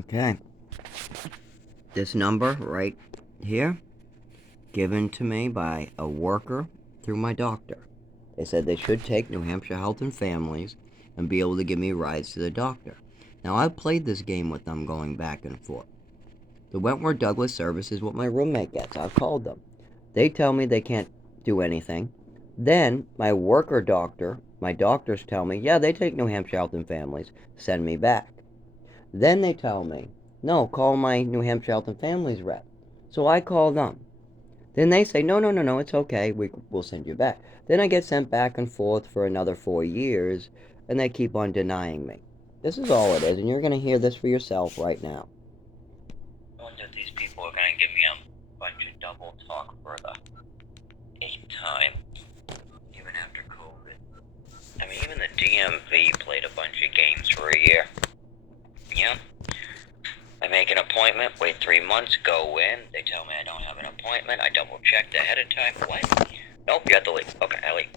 Okay. This number right here, given to me by a worker through my doctor. They said they should take New Hampshire Health and Families and be able to give me rides to the doctor. Now, I've played this game with them going back and forth. The Wentworth Douglas service is what my roommate gets. I've called them. They tell me they can't do anything. Then my doctors tell me, yeah, they take New Hampshire Health and Families, send me back. Then they tell me, no, call my New Hampshire Health and Families rep. So I call them. Then they say, no, no, no, no, it's okay, we'll send you back. Then I get sent back and forth for another 4 years, and they keep on denying me. This is all it is, and you're going to hear this for yourself right now. I wonder if these people are going to give me a bunch of double talk for the 8th time, even after COVID. I mean, even the DMV played a bunch of games for a year. Yeah. I make an appointment, wait 3 months, go in. They tell me I don't have an appointment. I double checked ahead of time. What? Nope, you have to leave. Okay, I leave.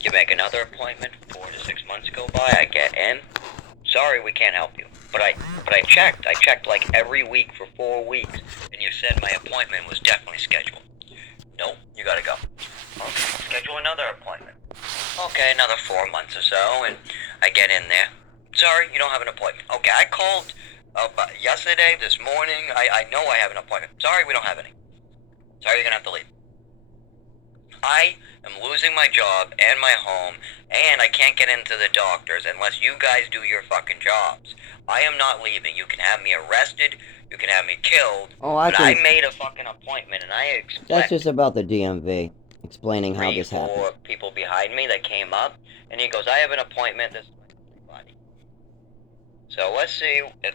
You make another appointment, 4 to 6 months go by. I get in. Sorry, we can't help you. But I checked. I checked like every week for 4 weeks, and you said my appointment was definitely scheduled. Nope, you gotta go. Okay, schedule another appointment. Okay, another 4 months or so, and I get in there. Sorry, you don't have an appointment. Okay, I called yesterday, this morning. I know I have an appointment. Sorry, we don't have any. Sorry, you're gonna have to leave. I am losing my job and my home, and I can't get into the doctors unless you guys do your fucking jobs. I am not leaving. You can have me arrested, you can have me killed, but I made a fucking appointment, and I expect... That's just about the DMV, explaining how this 3, 4 happened. people behind me that came up, and he goes, I have an appointment, this is everybody. So let's see if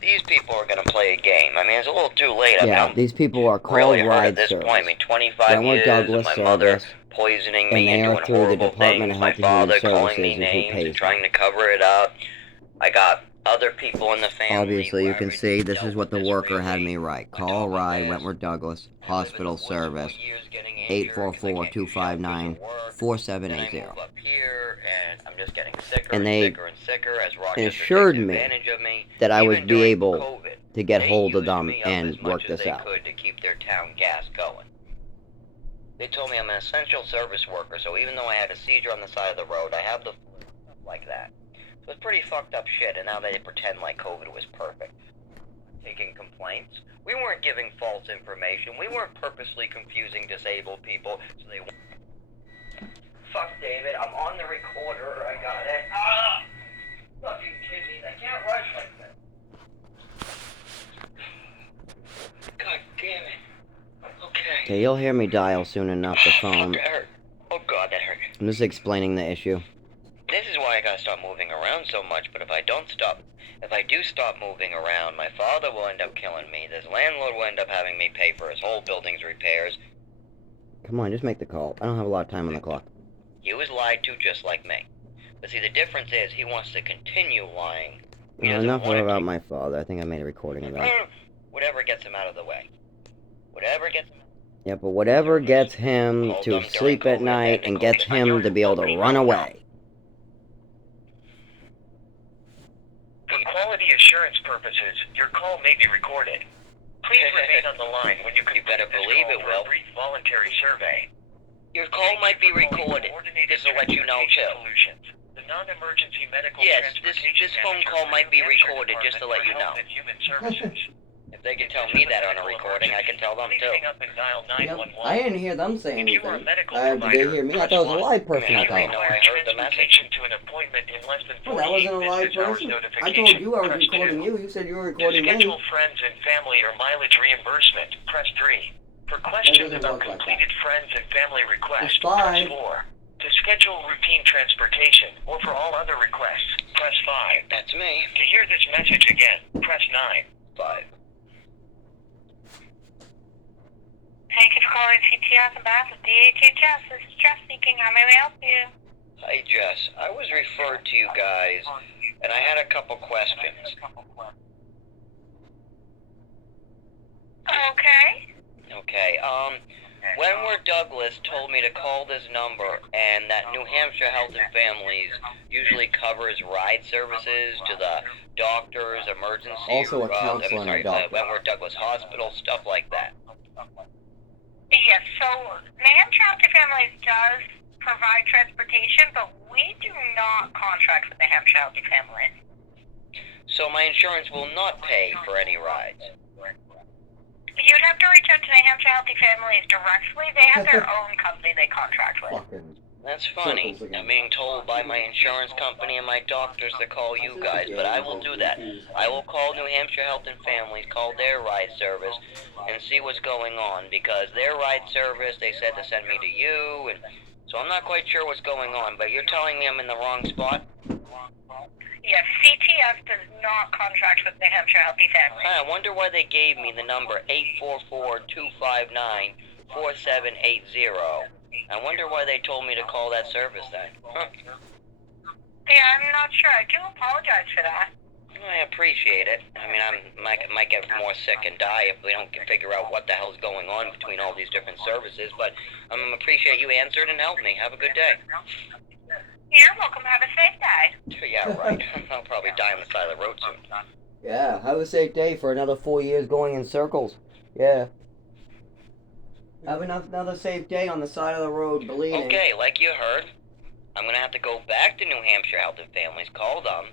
these people are going to play a game. I mean, it's a little too late. Yeah, these people are called really ride at this service. point. I mean, 25 Wentworth years Douglas of my service, mother poisoning me and doing horrible things. My father calling me names and trying to cover it up. I got other people in the family. Obviously, you can see this is what the worker had me write. Call ride Wentworth Douglas Hospital Service 844-259-4780. And they assured me that I would be able to get hold of them and work this out. To keep their town gas going. They told me I'm an essential service worker, so even though I had a seizure on the side of the road, I have the flu, stuff like that. So it's pretty fucked up shit, and now they pretend like COVID was perfect. Taking complaints. We weren't giving false information. We weren't purposely confusing disabled people, so they... Fuck, David, I'm on the recorder. I got it. Ah! Fucking kidneys. I can't rush like this. God damn it. Okay, you'll hear me dial soon enough, the phone. Fuck, that hurt. Oh God, that hurt. I'm just explaining the issue. This is why I gotta stop moving around so much, but if I do stop moving around, my father will end up killing me. This landlord will end up having me pay for his whole building's repairs. Come on, just make the call. I don't have a lot of time on the clock. He was lied to just like me. But see, the difference is he wants to continue lying. Enough about my father. I think I made a recording of that. Whatever gets him out of the way. Whatever gets him... Yeah, but whatever gets him to sleep at night and gets him to be able to run away. For quality assurance purposes, your call may be recorded. Please remain on the line when you complete better believe it will. a brief voluntary survey. Your call might be recorded, just to let you know, too. The non-emergency medical Yes, this phone call might be recorded, just to let you know. If they can tell me that on a recording, I can tell them, too. Yep. I didn't hear them say anything. Did they hear me? I thought it was a live person I called. No, I heard the message. Well, that wasn't a live person. I told you I was recording you. You said you were recording me. To schedule friends and family or mileage reimbursement, press 3. For questions about completed friends and family requests, press 4. To schedule routine transportation or for all other requests, press 5. That's me. To hear this message again, press 9. 5. Thank you for calling CTS and Bath with DHHS. This is Jess speaking. How may we help you? Hi, Jess. I was referred to you guys, and I had a couple questions. Okay. Okay, Wentworth Douglas told me to call this number, and that New Hampshire Health and Families usually covers ride services to the doctors, emergency, Also a counselor and a doctor. Wentworth Douglas Hospital, stuff like that. Yes, so New Hampshire Healthy Families does provide transportation, but we do not contract with New Hampshire Healthy Families. So my insurance will not pay for any rides. You'd have to reach out to New Hampshire Healthy Families directly. They have their own company they contract with. Fucking That's funny. circles again. I'm being told by my insurance company and my doctors to call you guys, but I will do that. I will call New Hampshire Health and Families, call their ride service, and see what's going on, because their ride service, they said to send me to you, and so I'm not quite sure what's going on, but you're telling me I'm in the wrong spot? Yes, CTS does not contract with New Hampshire Healthy Families. I wonder why they gave me the number 844-259-4780. I wonder why they told me to call that service then. Huh. Yeah, I'm not sure. I do apologize for that. I appreciate it. I mean, I might get more sick and die if we don't figure out what the hell's going on between all these different services, but I appreciate you answered and helped me. Have a good day. You're welcome. Have a safe day. Yeah, right. I'll probably die on the side of the road soon. Yeah, have a safe day for another 4 years going in circles. Yeah. Have another safe day on the side of the road bleeding. Okay, like you heard, I'm going to have to go back to New Hampshire Health and Families, call them.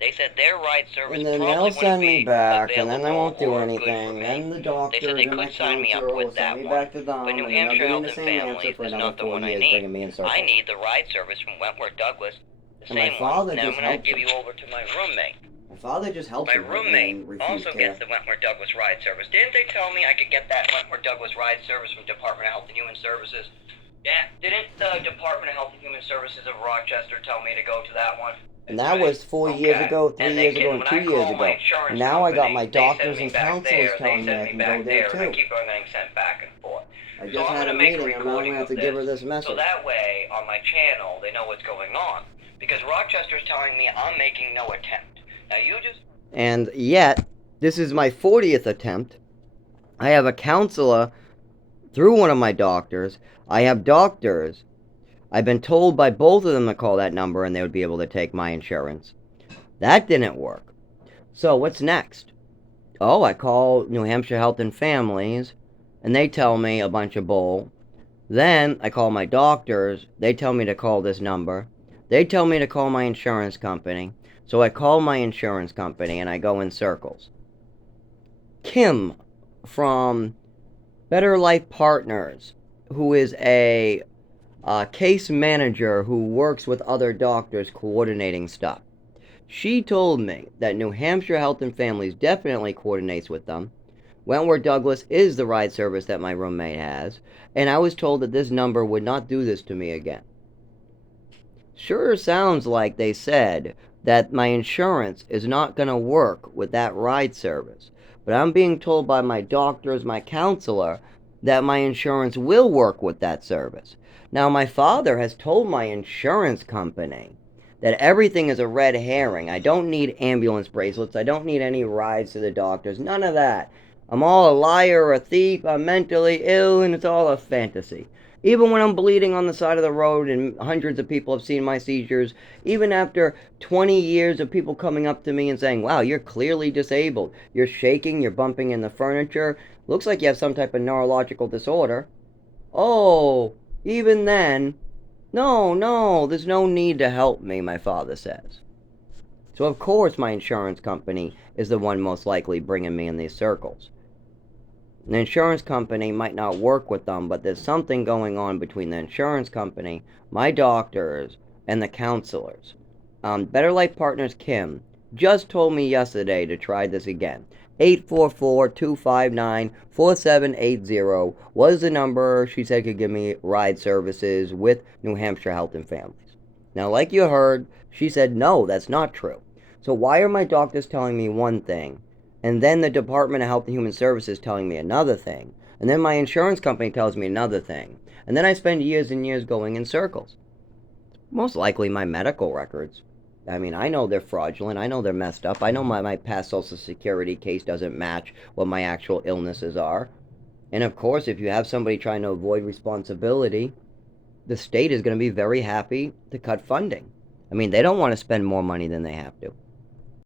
They said their ride service And then probably they'll wouldn't send be me back, and then they available won't do or good anything. for me. Then the doctor They and the could sign me up counselor will with send that me one. back to them, But New and then Hampshire they'll Health give me the and same answer Families for is another not the 4 one I years, need. bringing me in circles. I need the ride service from Wentworth Douglas, the And my same father one. Now I'm just going to helped give him. you over to my roommate. My father just helped My him roommate and refused also care. gets the Wentworth Douglas ride service. Didn't they tell me I could get that Wentworth Douglas ride service from Department of Health and Human Services? Yeah, didn't the Department of Health and Human Services of Rochester tell me to go to that one? And that was 4 years ago, 3 years ago, and 2 years ago. And now I got my doctors and counselors telling me I can go there I too. keep on getting sent back and forth. I So just I'm had gonna a make a meeting, and now I'm recording going to have of to give her this, this message. So that way, on my channel, they know what's going on. Because Rochester's telling me I'm making no attempt. Now you just... And yet, this is my 40th attempt. I have a counselor through one of my doctors. I have doctors. I've been told by both of them to call that number and they would be able to take my insurance. That didn't work. So what's next? Oh, I call New Hampshire Health and Families, and they tell me a bunch of bull. Then I call my doctors. They tell me to call this number. They tell me to call my insurance company. So I call my insurance company and I go in circles. Kim from Better Life Partners, who is a case manager who works with other doctors coordinating stuff. She told me that New Hampshire Health and Families definitely coordinates with them. Wentworth Douglas is the ride service that my roommate has, and I was told that this number would not do this to me again. Sure sounds like they said that my insurance is not going to work with that ride service, but I'm being told by my doctors, my counselor, that my insurance will work with that service. Now, my father has told my insurance company that everything is a red herring. I don't need ambulance bracelets. I don't need any rides to the doctors. None of that. I'm all a liar or a thief. I'm mentally ill, and it's all a fantasy. Even when I'm bleeding on the side of the road and hundreds of people have seen my seizures, even after 20 years of people coming up to me and saying, wow, you're clearly disabled. You're shaking, you're bumping in the furniture. Looks like you have some type of neurological disorder. Oh, even then, no, there's no need to help me, my father says. So of course my insurance company is the one most likely bringing me in these circles. The insurance company might not work with them, but there's something going on between the insurance company, my doctors, and the counselors. Better Life Partners Kim just told me yesterday to try this again. 844-259-4780 was the number she said could give me ride services with New Hampshire Health and Families. Now, like you heard, she said, no, that's not true. So why are my doctors telling me one thing, and then the Department of Health and Human Services telling me another thing, and then my insurance company tells me another thing, and then I spend years and years going in circles? Most likely my medical records. I mean, I know they're fraudulent. I know they're messed up. I know my past Social Security case doesn't match what my actual illnesses are. And of course, if you have somebody trying to avoid responsibility, the state is going to be very happy to cut funding. I mean, they don't want to spend more money than they have to.